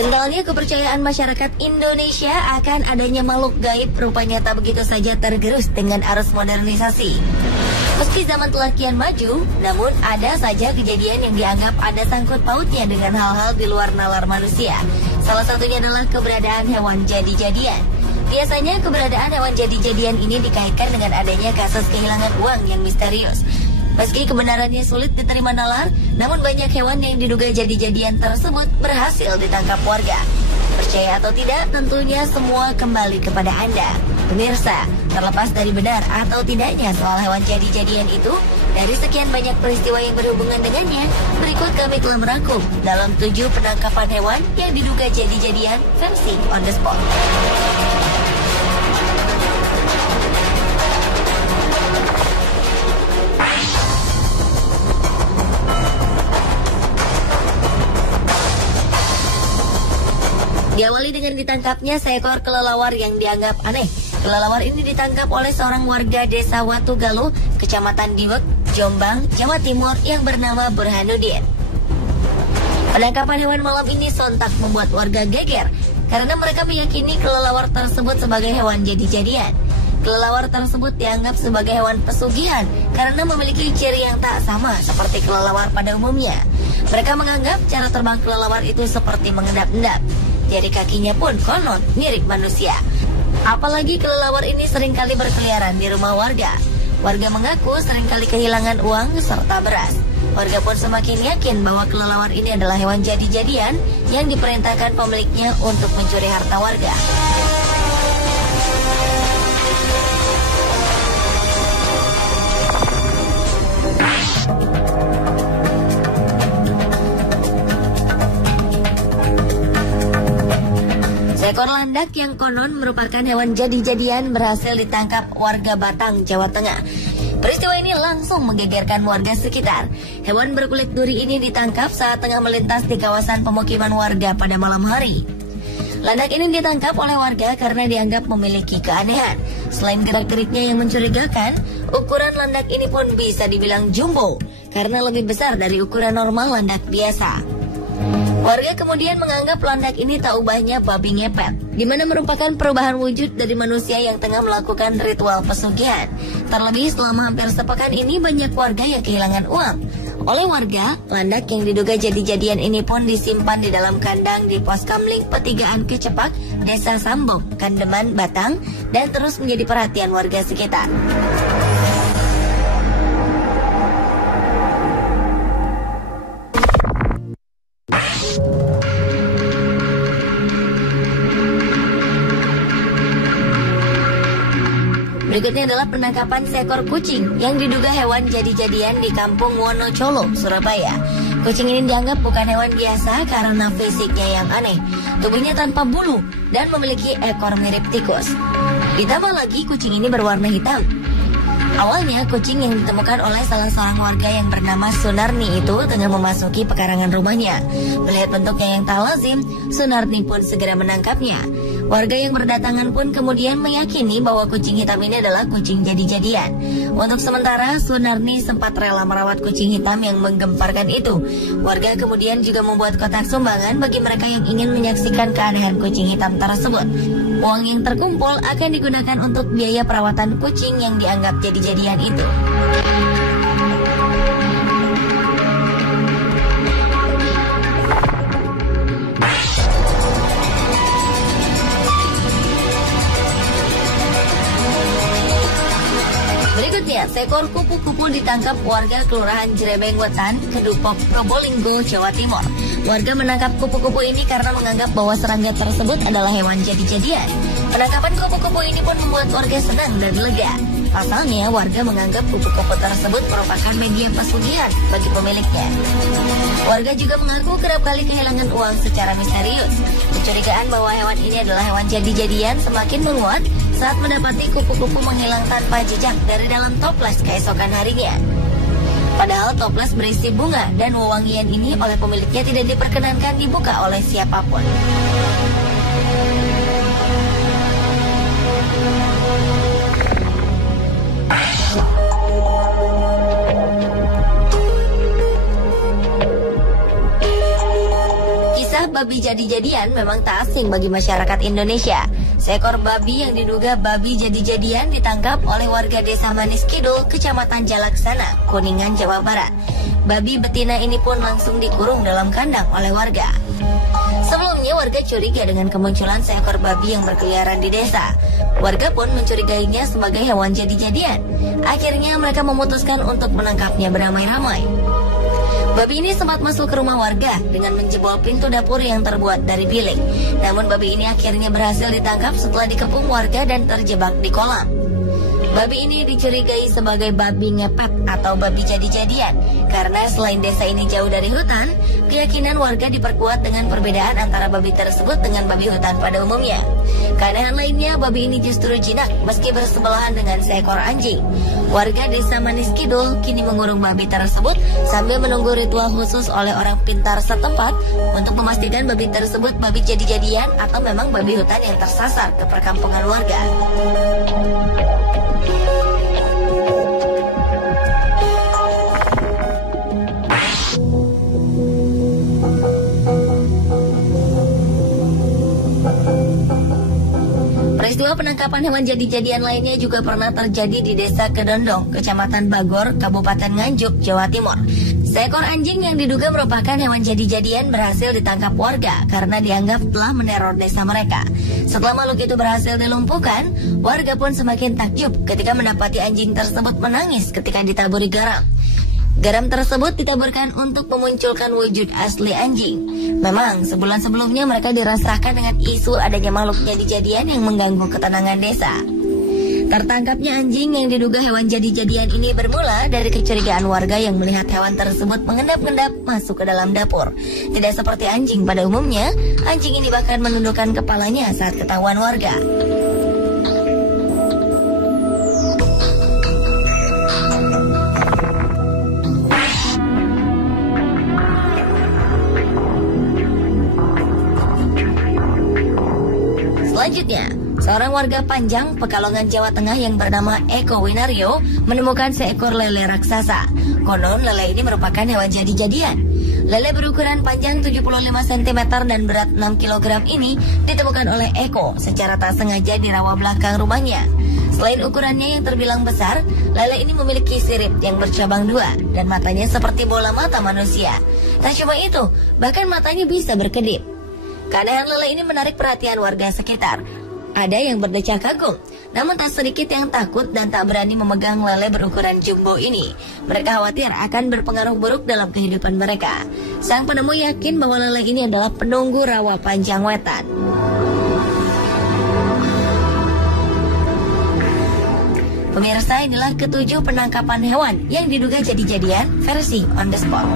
Kentalnya kepercayaan masyarakat Indonesia akan adanya makhluk gaib rupanya tak begitu saja tergerus dengan arus modernisasi. Meski zaman telah kian maju, namun ada saja kejadian yang dianggap ada sangkut pautnya dengan hal-hal di luar nalar manusia. Salah satunya adalah keberadaan hewan jadi-jadian. Biasanya keberadaan hewan jadi-jadian ini dikaitkan dengan adanya kasus kehilangan uang yang misterius. Meski kebenarannya sulit diterima nalar, namun banyak hewan yang diduga jadi-jadian tersebut berhasil ditangkap warga. Percaya atau tidak, tentunya semua kembali kepada Anda. Pemirsa, terlepas dari benar atau tidaknya soal hewan jadi-jadian itu, dari sekian banyak peristiwa yang berhubungan dengannya, berikut kami telah merangkum dalam 7 penangkapan hewan yang diduga jadi-jadian versi on the spot. Diawali dengan ditangkapnya seekor kelelawar yang dianggap aneh. Kelelawar ini ditangkap oleh seorang warga desa Watugaluh, Kecamatan Diwek, Jombang, Jawa Timur yang bernama Burhanuddin. Penangkapan hewan malam ini sontak membuat warga geger karena mereka meyakini kelelawar tersebut sebagai hewan jadi-jadian. Kelelawar tersebut dianggap sebagai hewan pesugihan karena memiliki ciri yang tak sama seperti kelelawar pada umumnya. Mereka menganggap cara terbang kelelawar itu seperti mengendap-endap. Jari kakinya pun konon mirip manusia. Apalagi kelelawar ini seringkali berkeliaran di rumah warga. Warga mengaku seringkali kehilangan uang serta beras. Warga pun semakin yakin bahwa kelelawar ini adalah hewan jadi-jadian yang diperintahkan pemiliknya untuk mencuri harta warga. Seekor landak yang konon merupakan hewan jadi-jadian berhasil ditangkap warga Batang, Jawa Tengah. Peristiwa ini langsung menggegerkan warga sekitar. Hewan berkulit duri ini ditangkap saat tengah melintas di kawasan pemukiman warga pada malam hari. Landak ini ditangkap oleh warga karena dianggap memiliki keanehan. Selain gerak-geriknya yang mencurigakan, ukuran landak ini pun bisa dibilang jumbo karena lebih besar dari ukuran normal landak biasa. Warga kemudian menganggap landak ini tak ubahnya babi ngepet, di mana merupakan perubahan wujud dari manusia yang tengah melakukan ritual pesugihan. Terlebih selama hampir sepekan ini banyak warga yang kehilangan uang. Oleh warga, landak yang diduga jadi-jadian ini pun disimpan di dalam kandang di pos Kamling Petigaan Kecepak, Desa Sambong, Kandeman, Batang, dan terus menjadi perhatian warga sekitar. Berikutnya adalah penangkapan seekor kucing yang diduga hewan jadi-jadian di Kampung Wonocolo, Surabaya. Kucing ini dianggap bukan hewan biasa karena fisiknya yang aneh. Tubuhnya tanpa bulu dan memiliki ekor mirip tikus. Ditambah lagi kucing ini berwarna hitam. Awalnya kucing yang ditemukan oleh salah seorang warga yang bernama Sunarni itu tengah memasuki pekarangan rumahnya. Melihat bentuknya yang tak lazim, Sunarni pun segera menangkapnya. Warga yang berdatangan pun kemudian meyakini bahwa kucing hitam ini adalah kucing jadi-jadian. Untuk sementara, Sunarni sempat rela merawat kucing hitam yang menggemparkan itu. Warga kemudian juga membuat kotak sumbangan bagi mereka yang ingin menyaksikan keanehan kucing hitam tersebut. Uang yang terkumpul akan digunakan untuk biaya perawatan kucing yang dianggap jadi-jadian itu. Berikutnya, seekor kupu-kupu ditangkap warga Kelurahan Jerebeng Wetan, Kedupok, Probolinggo, Jawa Timur. Warga menangkap kupu-kupu ini karena menganggap bahwa serangga tersebut adalah hewan jadi-jadian. Penangkapan kupu-kupu ini pun membuat warga senang dan lega. Pasalnya, warga menganggap kupu-kupu tersebut merupakan media pesugihan bagi pemiliknya. Warga juga mengaku kerap kali kehilangan uang secara misterius. Kecurigaan bahwa hewan ini adalah hewan jadi-jadian semakin menguat saat mendapati kupu-kupu menghilang tanpa jejak dari dalam toples keesokan harinya. Padahal toples berisi bunga dan wewangian ini oleh pemiliknya tidak diperkenankan dibuka oleh siapapun. babi jadi-jadian memang tak asing bagi masyarakat Indonesia. Seekor babi yang diduga babi jadi-jadian ditangkap oleh warga Desa Manis Kidul, Kecamatan Jalaksana, Kuningan, Jawa Barat. Babi betina ini pun langsung dikurung dalam kandang oleh warga. Sebelumnya warga curiga dengan kemunculan seekor babi yang berkeliaran di desa. Warga pun mencurigainya sebagai hewan jadi-jadian. Akhirnya mereka memutuskan untuk menangkapnya beramai-ramai. Babi ini sempat masuk ke rumah warga dengan menjebol pintu dapur yang terbuat dari bilik. Namun babi ini akhirnya berhasil ditangkap setelah dikepung warga dan terjebak di kolam. Babi ini dicurigai sebagai babi ngepet atau babi jadi-jadian karena selain desa ini jauh dari hutan, keyakinan warga diperkuat dengan perbedaan antara babi tersebut dengan babi hutan pada umumnya. Keanehan lainnya, babi ini justru jinak meski bersebelahan dengan seekor anjing. Warga Desa Manis Kidul kini mengurung babi tersebut sambil menunggu ritual khusus oleh orang pintar setempat untuk memastikan babi tersebut babi jadi-jadian atau memang babi hutan yang tersasar ke perkampungan warga. Peristiwa penangkapan hewan jadi-jadian lainnya juga pernah terjadi di Desa Kedondong, Kecamatan Bagor, Kabupaten Nganjuk, Jawa Timur. Seekor anjing yang diduga merupakan hewan jadi-jadian berhasil ditangkap warga karena dianggap telah meneror desa mereka. Setelah makhluk itu berhasil dilumpuhkan, warga pun semakin takjub ketika mendapati anjing tersebut menangis ketika ditaburi garam. Garam tersebut ditaburkan untuk memunculkan wujud asli anjing. Memang sebulan sebelumnya mereka dirasakan dengan isu adanya makhluk jadi-jadian yang mengganggu ketenangan desa. Tertangkapnya anjing yang diduga hewan jadi-jadian ini bermula dari kecurigaan warga yang melihat hewan tersebut mengendap-endap masuk ke dalam dapur. Tidak seperti anjing pada umumnya, anjing ini bahkan menundukkan kepalanya saat ketahuan warga. Selanjutnya, seorang warga Panjang, Pekalongan, Jawa Tengah yang bernama Eko Winario menemukan seekor lele raksasa. Konon lele ini merupakan hewan jadi-jadian. Lele berukuran panjang 75 cm dan berat 6 kg ini ditemukan oleh Eko secara tak sengaja di rawa belakang rumahnya. Selain ukurannya yang terbilang besar, lele ini memiliki sirip yang bercabang dua dan matanya seperti bola mata manusia. Tak cuma itu, bahkan matanya bisa berkedip. Keanehan lele ini menarik perhatian warga sekitar. Ada yang berdecak kagum, namun tak sedikit yang takut dan tak berani memegang lele berukuran jumbo ini. Mereka khawatir akan berpengaruh buruk dalam kehidupan mereka. Sang penemu yakin bahwa lele ini adalah penunggu rawa Panjang Wetan. Pemirsa, inilah ketujuh penangkapan hewan yang diduga jadi-jadian versi on the spot.